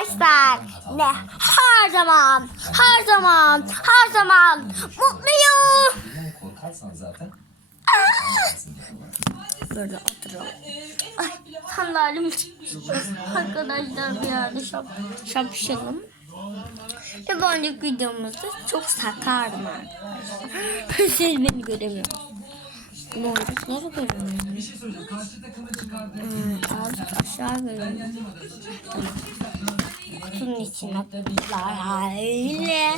Arkadaşlar ne her zaman her zaman her zaman mutluyum. Böyle oturalım. Ay sandalyem. Arkadaşlar bir yerde şap, şapşalım. Önceki videomuzda çok sakardım arkadaşlar. Siz beni göremiyorsunuz. Boncukları göremiyorum. Hmm, azıcık aşağı görüyorum. Kutunun içine attılar öyle.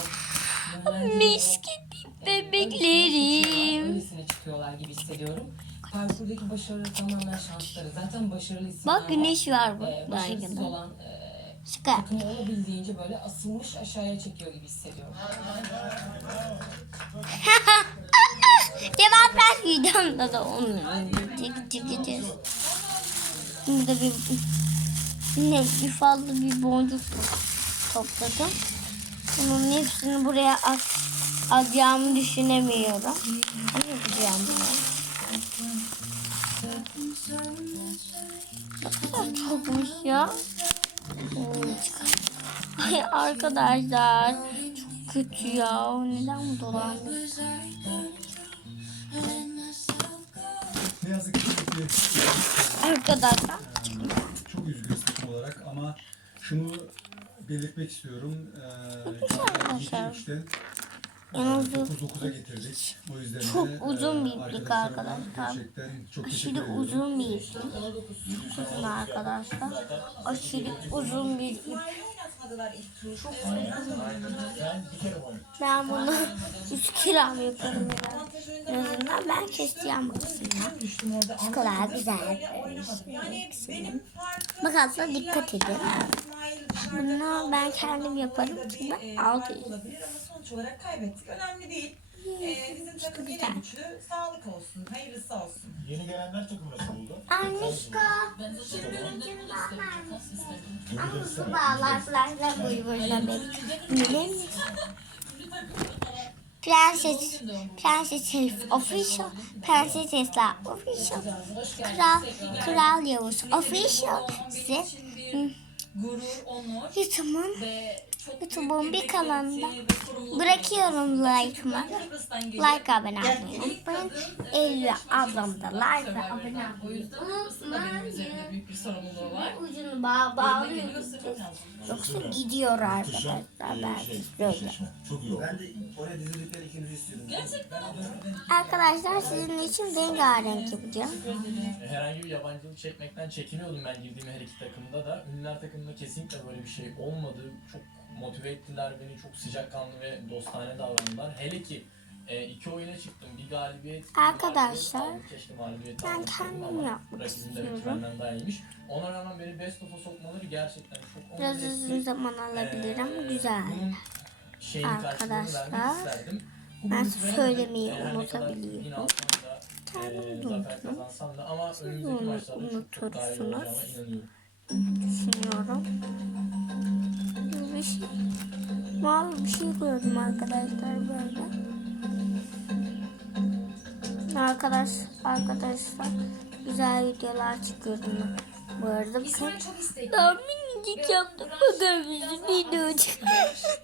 Mis gibi bebeklerim. çıkıyorlar gibi hissediyorum. Parkurdaki başarı tamamen şansları. Zaten başarılı Bak güneş var burada Ee, başarısız olan e, Çıkar. takımı olabildiğince böyle asılmış aşağıya çekiyor gibi hissediyorum. Cevap ver videomda da onu çek- çekeceğiz. Burada bir ne bir fazla bir boncuk topladım. Bunun hepsini buraya at, atacağımı düşünemiyorum. Ne yapacağım bunu? Çokmuş ya. Ay arkadaşlar çok kötü ya. Neden bu dolanmış? Ne yazık ki Arkadaşlar çok üzgünüz takım olarak ama şunu belirtmek istiyorum. Ee, arkadaşlar. 7-3'ten Yalnız 9-9'a getirdik. O yüzden de, Çok e, uzun bir iplik arkadaşlar. Gerçekten çok teşekkür aşırı ediyorum. uzun bir ip. Uzun arkadaşlar. Aşırı uzun bir ip. Çok uzun. Ben bunu 3 kiram yaparım ya. En azından ben keseceğim bu kısmını. Kadar güzel. Kısmını. Bak aslında dikkat edin. Bunu ben kendim yaparım. Çünkü ben altı sonuç olarak kaybettik. Önemli değil. Ee, bizim takım yine güçlü. Sağlık olsun, hayırlısı olsun. Yeni gelenler takım nasıl buldu? Anişka. Ama su bağlarlar boyu boyuna bekliyor. Prenses, Prenses Elif Official, Prenses Esra Official, Kral, Kral Yavuz Official size hmm, YouTube'un YouTube'un bir kanalında bırakıyorum like'ımı. Like abone olmayı unutmayın. Eylül ablam da like ve abone olmayı unutmayın. Büyük bir sorumluluğu var. Ucunu bağ bağlıyoruz. Yoksa gidiyor arkadaşlar ben böyle. Çok iyi oldu. Ben de oraya dizildikleri ikimizi istiyorum. Arkadaşlar sizin için rengarenk yapacağım. herhangi bir yabancılık çekmekten çekiniyordum ben girdiğim her iki takımda da. Ünlüler takımında kesinlikle böyle bir şey olmadı. Çok motive ettiler beni, çok sıcakkanlı ve dostane davrandılar. Hele ki e, iki oyuna çıktım. Bir galibiyet, Arkadaşlar, mağlubiyet ben kendim yapmak istiyorum. daha iyiymiş. Ona rağmen beni best of'a sokmaları gerçekten çok Biraz uzun zaman alabilir ama Ee, güzel. Arkadaşlar, ben söylemeyi kadar unutabiliyorum. altında, Kendim de unuttum. Siz onu unutursunuz. Düşünüyorum. Bir şey, mavi bir şey gördüm arkadaşlar böyle. Arkadaş, arkadaşlar güzel videolar çıkıyorum bu arada. Daha minicik yaptık bakar mısın videocuk.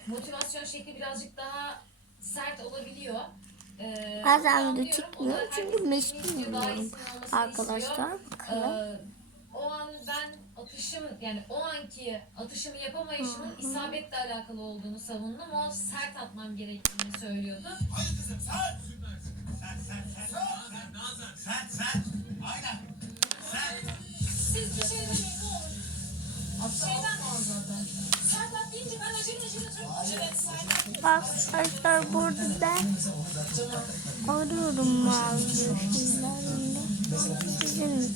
Motivasyon şekli birazcık daha sert olabiliyor. Ee, Bazen video çıkmıyor da çünkü meşgul oluyorum arkadaşlar. Ee, o an ben atışım yani o anki atışımı yapamayışımın isabetle alakalı olduğunu savundum. O sert atmam gerektiğini söylüyordu. Siz bir şey demeyin ne olur. Şeyden var zaten. Sert at deyince ben evet sert at. Arkadaşlar burada ben arıyorum mavi şeylerinde. Sizin için.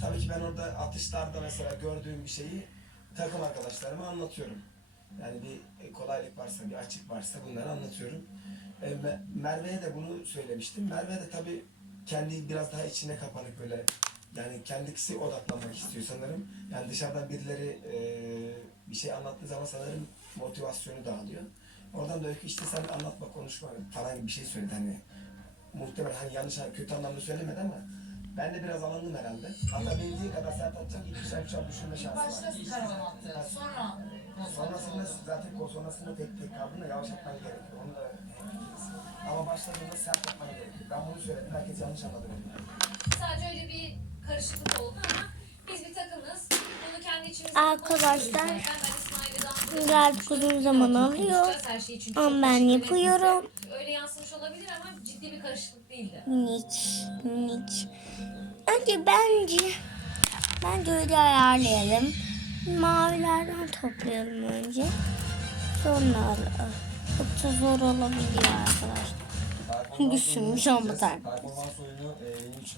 Tabii ki ben orada atışlarda mesela gördüğüm bir şeyi takım arkadaşlarıma anlatıyorum. Yani bir e, kolaylık varsa, bir açık varsa bunları anlatıyorum. E, Me- Merve'ye de bunu söylemiştim. Merve de tabii kendi biraz daha içine kapanık böyle yani kendisi odaklanmak istiyor sanırım. Yani dışarıdan birileri e, bir şey anlattığı zaman sanırım motivasyonu dağılıyor. Oradan da öykü işte sen anlatma konuşma falan bir şey söyledi hani muhtemelen hani yanlış kötü anlamda söylemedi ama Ben de biraz alındım herhalde. Atabildiği kadar sert atacak. İkişer üçer düşürme şansı var. Başta attı. Sonra Sonrasında zaten o sonrasında tek tek kaldığında yavaş atman gerekiyor. Onu da hepimiz. Ama başladığında sert atman gerekiyor. Ben bunu söyledim. Herkes yanlış anladı beni. Sadece öyle bir karışıklık oldu ama biz bir takımız. Bunu kendi içimizde Arkadaşlar, Birazcık uzun zaman alıyor. Ama ben yapıyorum. Öyle yansımış olabilir ama ciddi bir karışıklık değildi. Minik, minik. Önce bence, bence öyle ayarlayalım. Mavilerden toplayalım önce. Sonra çok da zor olabiliyor arkadaşlar. Düşünmüş oyunu olma.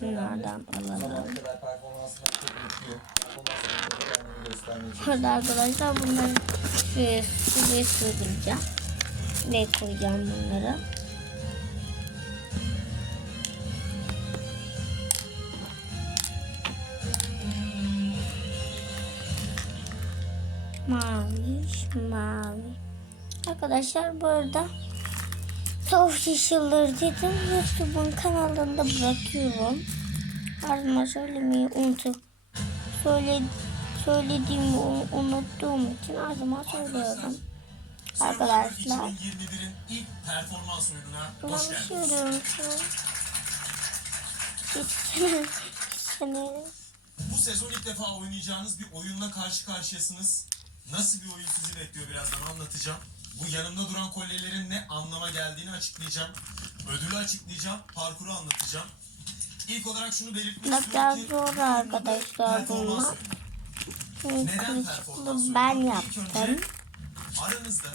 Bunlardan Bu alalım. Hadi arkadaşlar bunları şuraya, şuraya sığdıracağım. Ve koyacağım bunları. Mavi, mavi. Arkadaşlar bu arada Yeşilleri dedim. YouTube'un kanalında bırakıyorum. Ardından söylemeyi unutup söyle, söylediğimi unuttuğum için zaman söylüyorum. Arkadaşlar 2021'in ilk performans oyununa hoş geldiniz. konuşuyorum şu. Gitsene. Bu sezon ilk defa oynayacağınız bir oyunla karşı karşıyasınız. Nasıl bir oyun sizi bekliyor birazdan anlatacağım. Bu yanımda duran kolyelerin ne anlama geldiğini açıklayacağım. Ödülü açıklayacağım, parkuru anlatacağım. İlk olarak şunu belirtmek istiyorum ki zor arkadaşlar bunlar. Neden performans ben yaptım. aranızda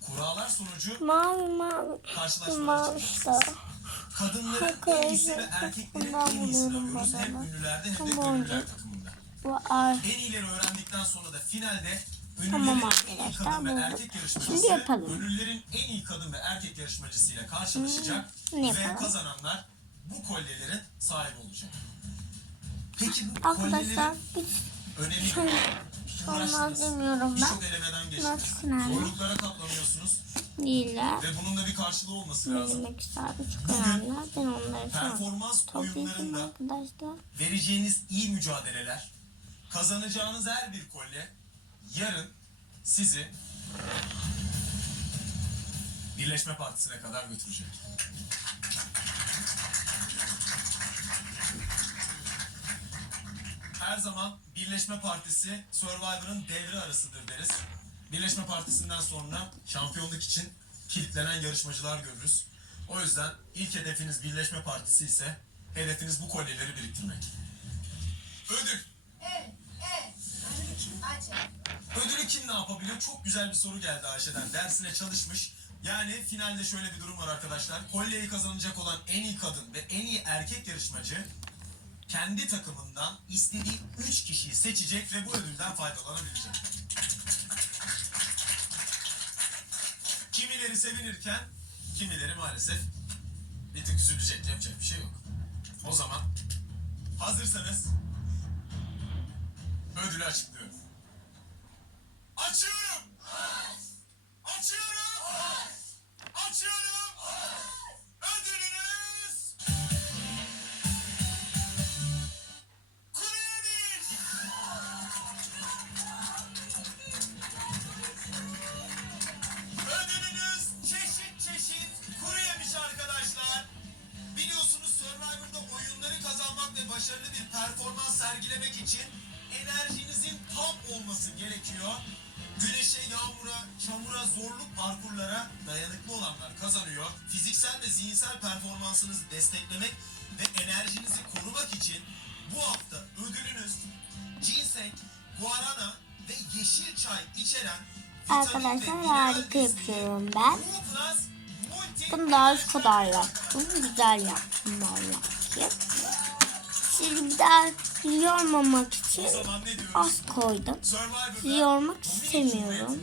kurallar sonucu Mavi mavi. karşılaşmalar. Kadınların en iyisi ve erkeklerin en iyisini arıyoruz. Hem ünlülerde hem de gönüllüler takımında. Bu ar En iyileri öğrendikten sonra da finalde Tamam arkadaşlar, kadın ve bu- erkek Şimdi yapalım. ünlülerin en iyi kadın ve erkek yarışmacısıyla karşılaşacak Hmm, ve yapalım? kazananlar bu kolyelerin sahibi olacak. Peki bu Arkadaşlar hiç önemi şöyle ne? olmaz demiyorum ben. Nasıl yani? Zorluklara katlanıyorsunuz Değiller. ve bunun da bir karşılığı olması Ne lazım. demek ister çok önemli. Ben onları Performans oyunlarında arkadaşlar. vereceğiniz iyi mücadeleler, kazanacağınız her bir kolye yarın sizi Birleşme Partisi'ne kadar götürecek. Her zaman Birleşme Partisi Survivor'ın devre arasıdır deriz. Birleşme Partisi'nden sonra şampiyonluk için kilitlenen yarışmacılar görürüz. O yüzden ilk hedefiniz Birleşme Partisi ise hedefiniz bu kolyeleri biriktirmek. Ödül. Ödülü kim ne yapabiliyor? Çok güzel bir soru geldi Ayşe'den. Dersine çalışmış. Yani finalde şöyle bir durum var arkadaşlar. Kolyeyi kazanacak olan en iyi kadın ve en iyi erkek yarışmacı kendi takımından istediği 3 kişiyi seçecek ve bu ödülden faydalanabilecek. Kimileri sevinirken kimileri maalesef bir tık üzülecek. Yapacak bir şey yok. O zaman hazırsanız ödülü açıklıyorum. Açıyorum. Açıyorum. Açıyorum. Ödülünüz olanlar kazanıyor. Fiziksel ve zihinsel performansınızı desteklemek ve enerjinizi korumak için bu hafta ödülünüz ginseng, guarana ve yeşil çay içeren Arkadaşlar harika yapıyorum ben. Bunu daha şu kadar yaptım. Güzel yaptım vallahi. Sizi bir daha yormamak için az koydum. Yormak istemiyorum.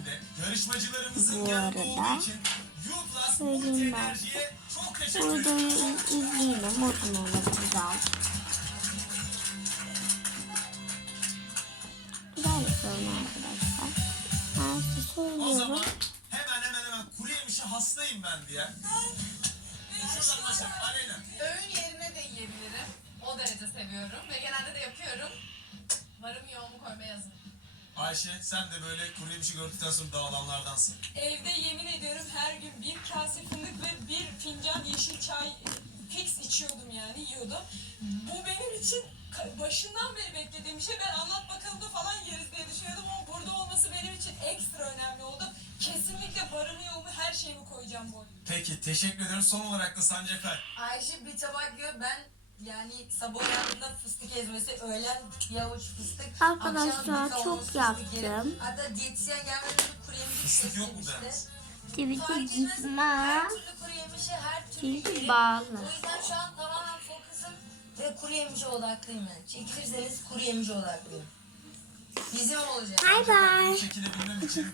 Bu arada söyleyeyim ben. Bu videoyu ediyorum. izleyelim. Uzun olur güzel. Güzel yapıyorum arkadaşlar. Ben size O söylüyorum. zaman hemen hemen hemen kuru yemişe hastayım ben diye. Şuradan başlayalım. Aleyna. Öğün yerine de yiyebiliriz. seviyorum ve genelde de yapıyorum. Varım yoğumu koymaya hazırım. Ayşe sen de böyle kuru yemişi gördükten sonra dağılanlardansın. Evde yemin ediyorum her gün bir kase fındık ve bir fincan yeşil çay fix içiyordum yani yiyordum. Bu benim için başından beri beklediğim bir şey. Ben anlat bakalım da falan yeriz diye düşünüyordum ama burada olması benim için ekstra önemli oldu. Kesinlikle barını yoğumu her şeyimi koyacağım bu. Peki teşekkür ederim. Son olarak da Sancakay. Ayşe bir tabak yiyor. Ben yani sabah uyandığımda fıstık ezmesi, öğlen bir avuç fıstık. Arkadaşlar, akşam çok yaptım. Hatta diyetisyen gelmeden kuru yemiş Fıstık yok mu Fark etmez, gitme. Her türlü kuru yemişi her türlü Çünkü bağlı. O yüzden şu an tamamen fokusum ve kuru yemişe odaklıyım yani. Çekilirseniz kuru yemişe odaklıyım. Bizim olacak. Bay bay. Çekilebilmem için